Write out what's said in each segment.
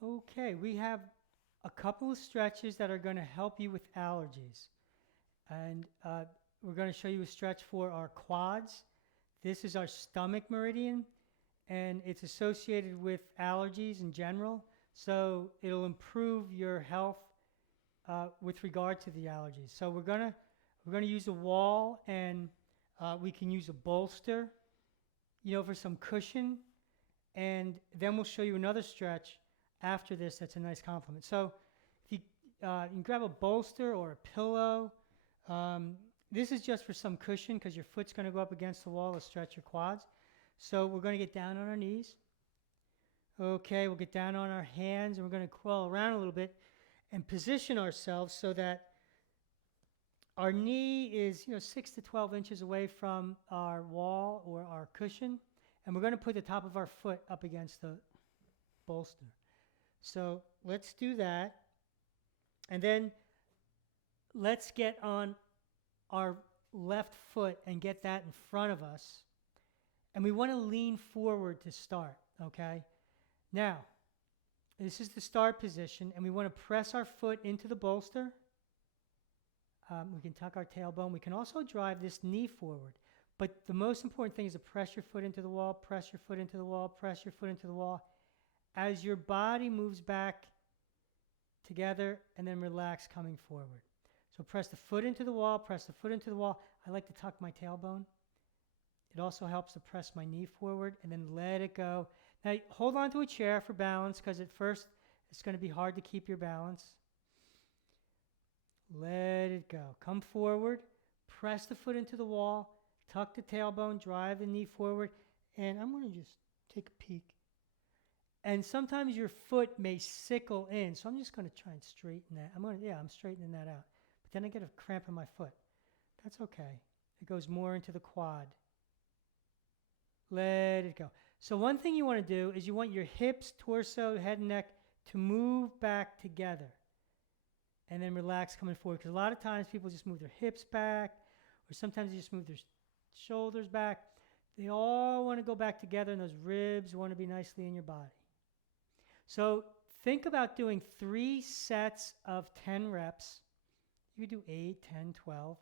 Okay, we have a couple of stretches that are going to help you with allergies. And we're going to show you a stretch for our quads. This is our stomach meridian, and it's associated with allergies in general. So it'll improve your health with regard to the allergies. So we're gonna use a wall, and we can use a bolster, for some cushion, and then we'll show you another stretch after this. That's a nice complement. So if you can grab a bolster or a pillow. Um, this is just for some cushion because your foot's going to go up against the wall to stretch your quads. So we're going to get down on our knees. Okay, we'll get down on our hands and we're going to crawl around a little bit and position ourselves so that our knee is 6 to 12 inches away from our wall or our cushion. And we're going to put the top of our foot up against the bolster. So let's do that. And then let's get on our left foot and get that in front of us. And we want to lean forward to start, okay? Now, this is the start position, and we want to press our foot into the bolster. We can tuck our tailbone. We can also drive this knee forward. But the most important thing is to press your foot into the wall, press your foot into the wall, press your foot into the wall. As your body moves back together, and then relax coming forward. So press the foot into the wall, press the foot into the wall. I like to tuck my tailbone. It also helps to press my knee forward and then let it go. Now hold on to a chair for balance because at first it's going to be hard to keep your balance. Let it go. Come forward, press the foot into the wall, tuck the tailbone, drive the knee forward, and I'm going to just take a peek. And sometimes your foot may sickle in, so I'm just going to try and straighten that. I'm straightening that out. But then I get a cramp in my foot. That's okay. It goes more into the quad. Let it go. So one thing you want to do is you want your hips, torso, head, and neck to move back together. And then relax coming forward. Because a lot of times people just move their hips back, or sometimes they just move their shoulders back. They all want to go back together, and those ribs want to be nicely in your body. So think about doing 3 sets of 10 reps. You could do 8, 10, 12.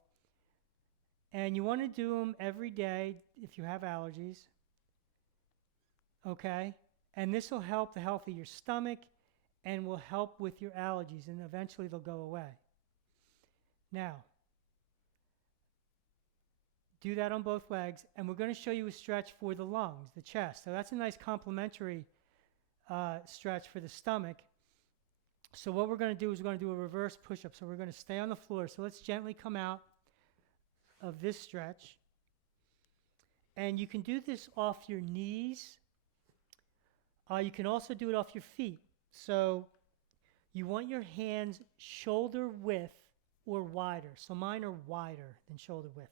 And you want to do them every day if you have allergies. Okay? And this will help the health of your stomach and will help with your allergies, and eventually they'll go away. Now, do that on both legs, and we're going to show you a stretch for the lungs, the chest. So that's a nice complementary stretch for the stomach. So what we're going to do is we're going to do a reverse push-up. So we're going to stay on the floor. So let's gently come out of this stretch. And you can do this off your knees. You can also do it off your feet. So you want your hands shoulder width or wider. So mine are wider than shoulder width.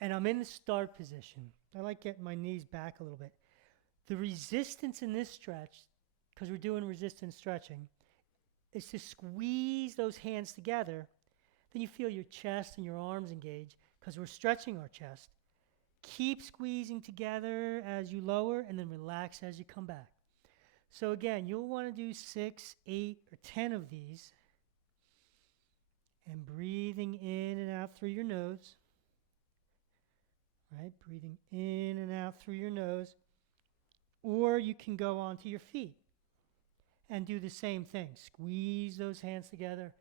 And I'm in the start position. I like getting my knees back a little bit. The resistance in this stretch, because we're doing resistance stretching, is to squeeze those hands together. Then you feel your chest and your arms engage because we're stretching our chest. Keep squeezing together as you lower and then relax as you come back. So again, you'll want to do 6, 8, or 10 of these. And breathing in and out through your nose. Right? Breathing in and out through your nose. Or you can go onto your feet and do the same thing. Squeeze those hands together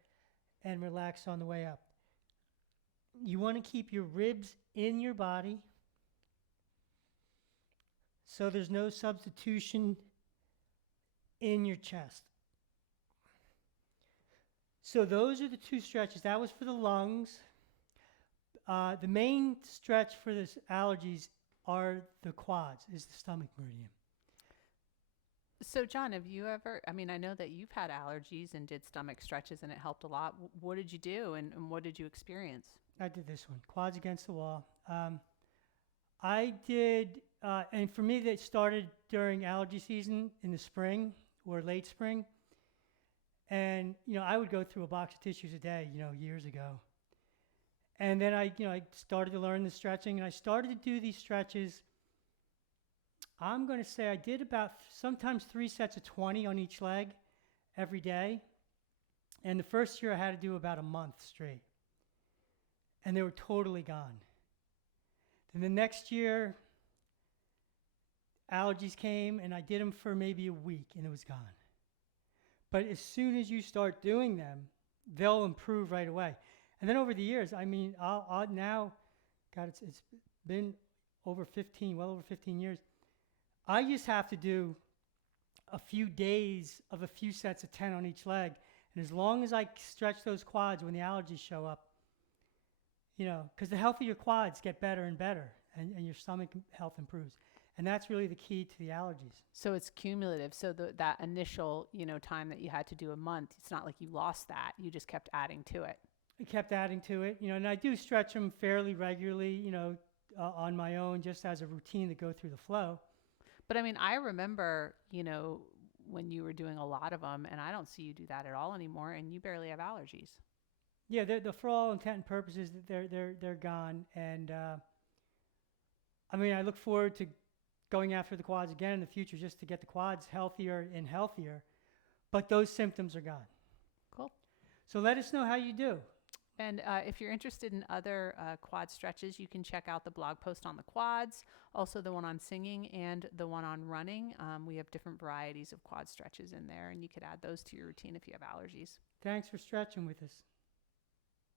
and relax on the way up. You want to keep your ribs in your body so there's no substitution in your chest. So those are the 2 stretches. That was for the lungs. The main stretch for the allergies are the quads, is the stomach meridian. So, John, have you ever, I know that you've had allergies and did stomach stretches and it helped a lot. What did you do and what did you experience? I did this one, quads against the wall. I did, and for me, that started during allergy season in the spring or late spring. And, I would go through a box of tissues a day, years ago. And then I started to learn the stretching, and I started to do these stretches. I'm going to say I did about sometimes 3 sets of 20 on each leg. every day. And the first year I had to do about a month straight. And they were totally gone. Then the next year, allergies came, and I did them for maybe a week, and it was gone. But as soon as you start doing them, they'll improve right away. And then over the years, I mean, I'll now, God, it's been over 15, well over 15 years. I just have to do a few days of a few sets of 10 on each leg. And as long as I stretch those quads when the allergies show up, you know, because the health of your quads get better and better, and your stomach health improves. And that's really the key to the allergies. So it's cumulative. So that initial, time that you had to do a month, it's not like you lost that. You just kept adding to it. I kept adding to it, and I do stretch them fairly regularly, on my own, just as a routine to go through the flow. But I mean, I remember, when you were doing a lot of them, and I don't see you do that at all anymore, and you barely have allergies. Yeah, for all intent and purposes, they're gone. And I mean, I look forward to going after the quads again in the future, just to get the quads healthier and healthier. But those symptoms are gone. Cool. So let us know how you do. And if you're interested in other quad stretches, you can check out the blog post on the quads, also the one on singing and the one on running. We have different varieties of quad stretches in there, and you could add those to your routine if you have allergies. Thanks for stretching with us.